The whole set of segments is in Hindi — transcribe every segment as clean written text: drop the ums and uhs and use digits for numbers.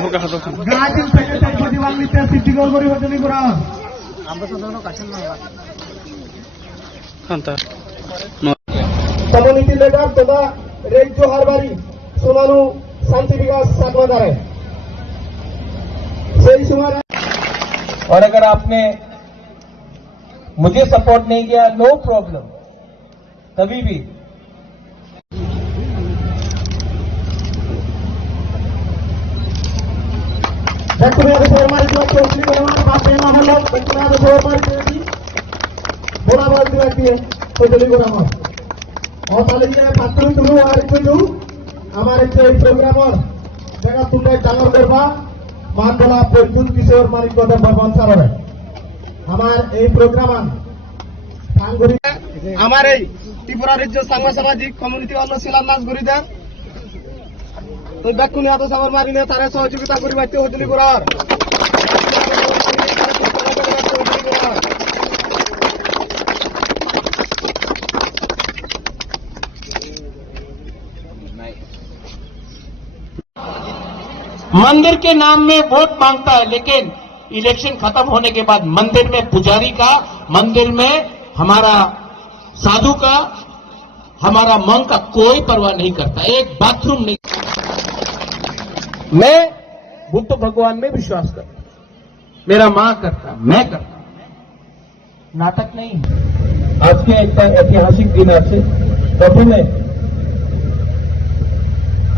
গাজী সেক্রেটারি প্রতিবান্বিত সিদ্দিকুল পরিবর্তনী করা कम्युनिटी लीडर तथा रेड जोहार बारी सोमानु शांति विकास साधवादार है सही सुमार। और अगर आपने मुझे सपोर्ट नहीं किया नो प्रॉब्लम, कभी भी प्रोग्रामर जगह तुमने डांगर करवा मान बोला प्रद्युत किशोर मानिक भगवान सार प्रोग्राम त्रिपुरा राज्य सांग सामाजिक कम्युनिटी अन्न शिलान्यास कर दें तो देखुन हाथ साबर मारिने तारे सहयोगिता करते हजली करार मंदिर के नाम में वोट मांगता है, लेकिन इलेक्शन खत्म होने के बाद मंदिर में पुजारी का, मंदिर में हमारा साधु का, हमारा मंक का कोई परवाह नहीं करता, एक बाथरूम नहीं। मैं बुद्ध भगवान में विश्वास करता, मेरा मां करता, मैं करता, नाटक नहीं। आज के एक ऐतिहासिक दिन আছে প্রথমে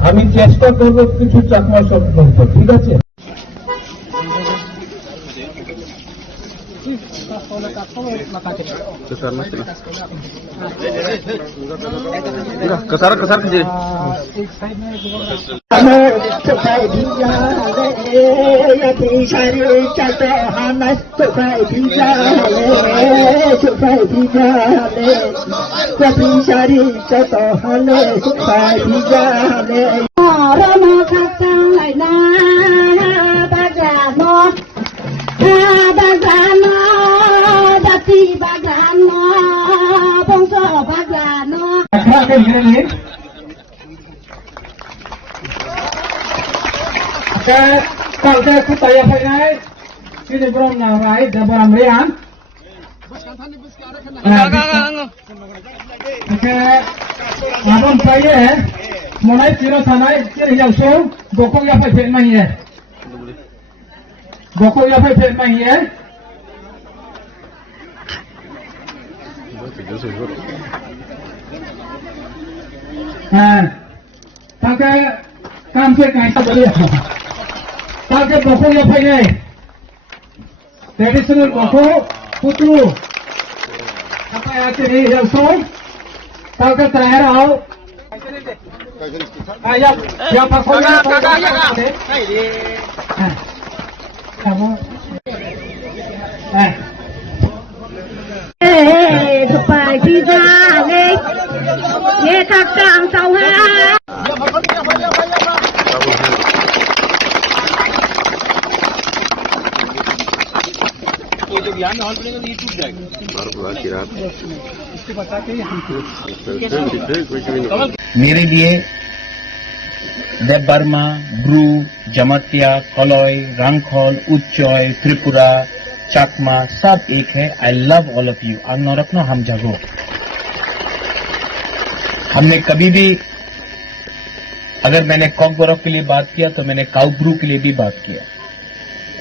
আমি চেষ্টা করব কিছু চাকমা শব্দ, ঠিক আছে? कसर कसर कीजिए kalau aku tanya pengen, ini belum ngarai, dah beramrian. Oke, abang saya, mulai kira sana, kira jauh so, bokong ya pergi main ya, bokong ya pergi main ya. ताकि काम से कैसा बोलिए ताकि बखो या फैले traditional बखो पुतलू apa yang ini yang so ताकि तैयार आओ या pasonya kamu supaya tidak ये kakak angkau ha तो जब यहाँ में हॉल बनेगा तो ये टूट जाएगा इसके बता के मेरे लिए देवबर्मा, ब्रू, जमटिया, कलौय, रंगखोल, उच्चय, त्रिपुरा, चाकमा सब एक है। I love all of you. आंग नौरत्नो हम जगो। हमने कभी भी, अगर मैंने कॉकबोरक के लिए बात किया तो मैंने काउब्रू के लिए भी बात किया।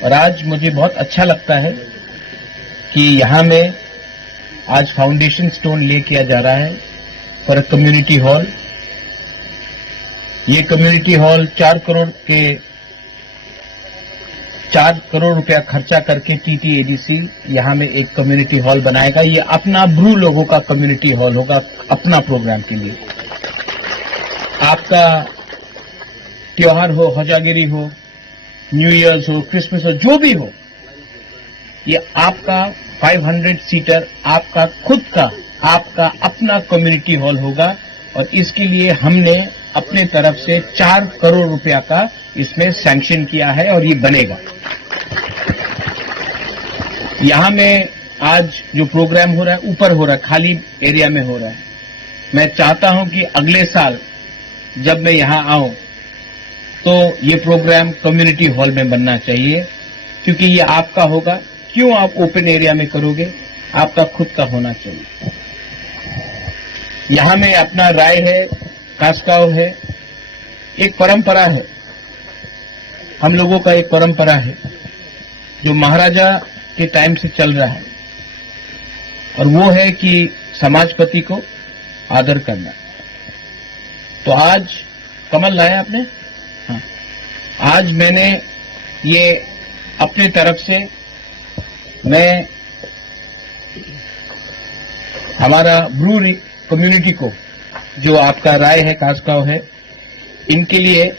और आज मुझे बहुत अच्छा लगता है कि यहाँ में आज फाउंडेशन स्टोन ले किया जा रहा है फॉर अ कम्युनिटी हॉल। ये कम्युनिटी हॉल 4 करोड़ रुपया खर्चा करके TTADC यहाँ में एक कम्युनिटी हॉल बनाएगा। ये अपना ब्रू लोगों का कम्युनिटी हॉल होगा अपना प्रोग्राम के लिए। आपका त्योहार हो, हजागिरी हो, न्यू ईयर्स हो, क्रिसमस हो, जो भी हो, ये आपका 500 सीटर आपका खुद का, आपका अपना कम्युनिटी हॉल होगा। और इसके लिए हमने अपने तरफ से 4 करोड़ रुपया का इसमें सैंक्शन किया है और ये बनेगा। यहाँ में आज जो प्रोग्राम हो रहा है ऊपर हो रहा है, खाली एरिया में हो रहा है। मैं चाहता हूं कि अगले साल जब मैं यहाँ आऊं तो ये प्रोग्राम कम्युनिटी हॉल में बनना चाहिए, क्योंकि ये आपका होगा। क्यों आप ओपन एरिया में करोगे? आपका खुद का होना चाहिए। यहां में अपना राय है, कास्काव है, एक परंपरा है, हम लोगों का एक परंपरा है जो महाराजा के टाइम से चल रहा है, और वो है कि समाजपति को आदर करना। तो आज कमल लाया आपने? हाँ, आज मैंने ये अपने तरफ से मैं हमारा ब्रू कम्युनिटी को, जो आपका राय है, कास्काव है, इनके लिए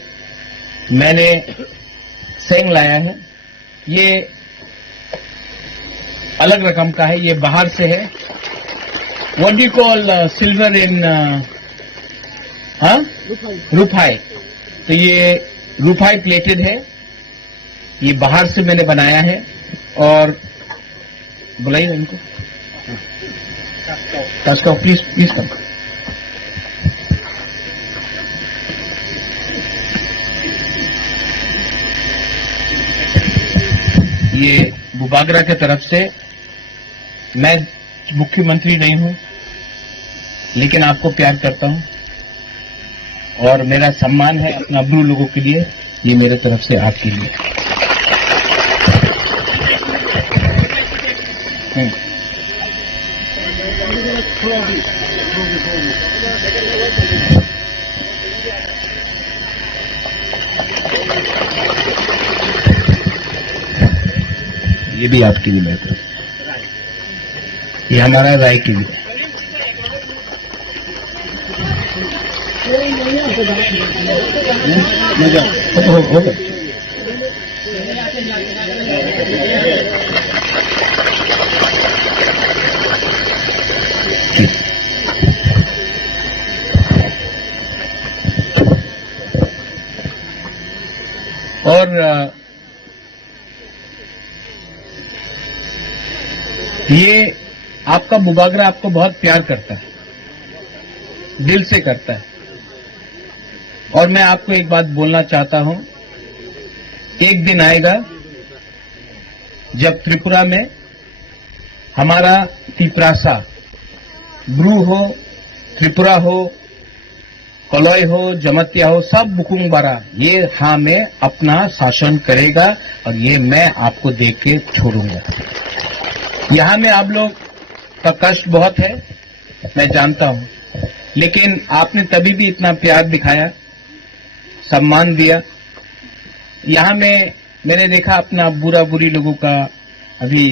मैंने सेंग लाया है। ये अलग रकम का है, ये बाहर से है। What do you call silver in रुफाई? तो ये रुफाई प्लेटेड है, ये बाहर से मैंने बनाया है। और बुलाइए इनको, कास्काव प्लीज प्लीज कम। ये बुबागरा के तरफ से, मैं मुख्यमंत्री नहीं हूं, लेकिन आपको प्यार करता हूं और मेरा सम्मान है अपना ब्रू लोगों के लिए। ये मेरे तरफ से आपके लिए। ये भी आपके लिए मेरे तरफ, ये हमारा राय के लिए। हो गया। और ये आपका बुबागरा आपको बहुत प्यार करता है, दिल से करता है। और मैं आपको एक बात बोलना चाहता हूं, एक दिन आएगा जब त्रिपुरा में हमारा तिप्रासा, ब्रू हो, त्रिपुरा हो, कलॉय हो, जमतिया हो, सब बुकुंग बारा, ये हाँ में अपना शासन करेगा और ये मैं आपको देख के छोड़ूंगा। यहां में आप लोग का कष्ट बहुत है, मैं जानता हूं, लेकिन आपने तभी भी इतना प्यार दिखाया, सम्मान दिया। यहां में मैंने देखा अपना बुरा बुरी लोगों का अभी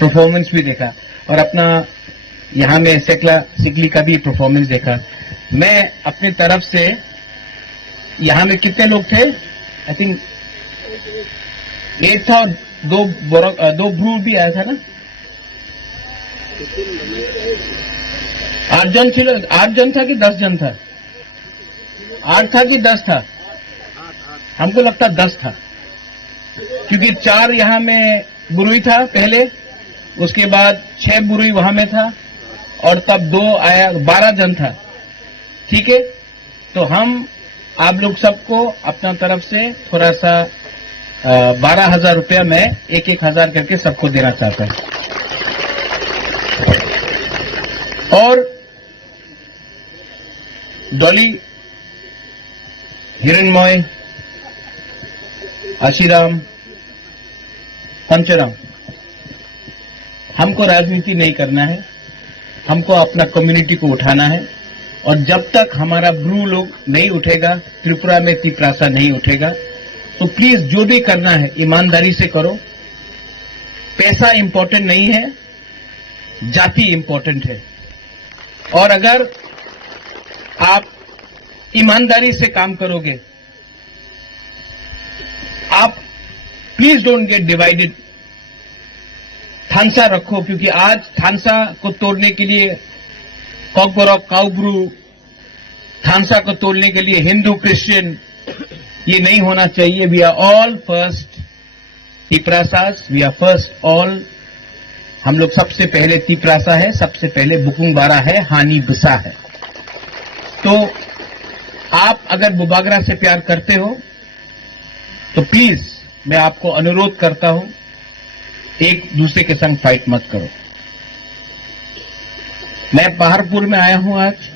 परफॉर्मेंस भी देखा, और अपना यहां में सिकली का भी परफॉर्मेंस देखा। मैं अपनी तरफ से, यहां में कितने लोग थे? आई थिंक 8 था, दो ब्रू भी आया था ना? 8 जन था कि 10 जन था? 8 था कि 10 था? हमको लगता 10 था, क्योंकि 4 यहां में बुरुई था पहले, उसके बाद 6 बुरुई वहां में था, और तब 2 आया, 12 जन था। ठीक है, तो हम आप लोग सबको अपना तरफ से थोड़ा सा 12,000 रुपया मैं 1,000 करके सबको देना चाहता हूं। और डॉली, हिरणमय, आशीराम, पंचराम, हमको राजनीति नहीं करना है, हमको अपना कम्युनिटी को उठाना है। और जब तक हमारा ब्रू लोग नहीं उठेगा, त्रिपुरा में तिप्रासा नहीं उठेगा, तो प्लीज जो भी करना है ईमानदारी से करो। पैसा इंपॉर्टेंट नहीं है, जाति इंपॉर्टेंट है। और अगर आप ईमानदारी से काम करोगे, आप प्लीज डोंट गेट डिवाइडेड। थानसा रखो, क्योंकि आज थानसा को तोड़ने के लिए कॉकबरॉक, काउब्रू, थानसा को तोड़ने के लिए हिंदू क्रिश्चियन, ये नहीं होना चाहिए। वी आर ऑल फर्स्ट तिप्रासास, वी आर फर्स्ट ऑल। हम लोग सबसे पहले तिप्रासा है, सबसे पहले बुकुंग बारा है, हानी बिसा है। तो आप अगर बुबागरा से प्यार करते हो तो प्लीज मैं आपको अनुरोध करता हूं, एक दूसरे के संग फाइट मत करो। मैं पहाड़पुर में आया हूं आज,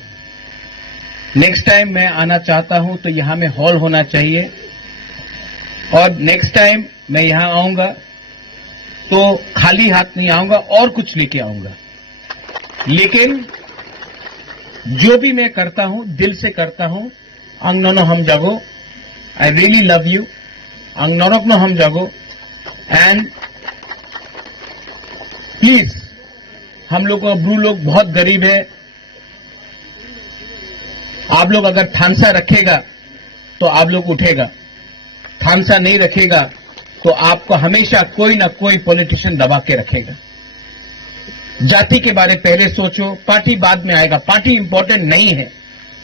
नेक्स्ट टाइम मैं आना चाहता हूं तो यहां में हॉल होना चाहिए, और नेक्स्ट टाइम मैं यहां आऊंगा तो खाली हाथ नहीं आऊंगा और कुछ लेके आऊंगा। लेकिन जो भी मैं करता हूं दिल से करता हूं। आंग नोनो हम जागो, आई रियली लव यू। आंग नोनक नो हम जागो, एंड प्लीज हम लोग ब्रू लोग बहुत गरीब है। आप लोग अगर थानसा रखेगा तो आप लोग उठेगा, थानसा नहीं रखेगा तो आपको हमेशा कोई ना कोई पॉलिटिशियन दबा के रखेगा। जाति के बारे पहले सोचो, पार्टी बाद में आएगा। पार्टी इंपॉर्टेंट नहीं है,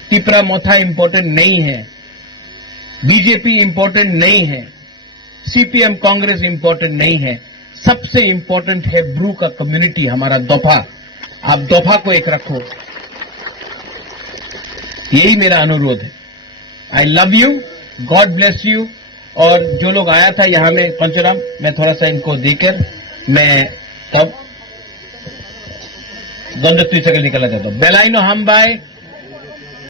तिपरा मोथा इंपॉर्टेंट नहीं है, बीजेपी इंपॉर्टेंट नहीं है, सीपीएम कांग्रेस इंपॉर्टेंट नहीं है। सबसे इंपॉर्टेंट है ब्रू का कम्युनिटी, हमारा दोफा। आप दोफा को एक रखो, यही मेरा अनुरोध है। I love you, God bless you. और जो लोग आया था यहां में पंचराम, मैं थोड़ा सा इनको देकर मैं तब गंदती से निकला जाता हूं। बेलाइनो हम बाय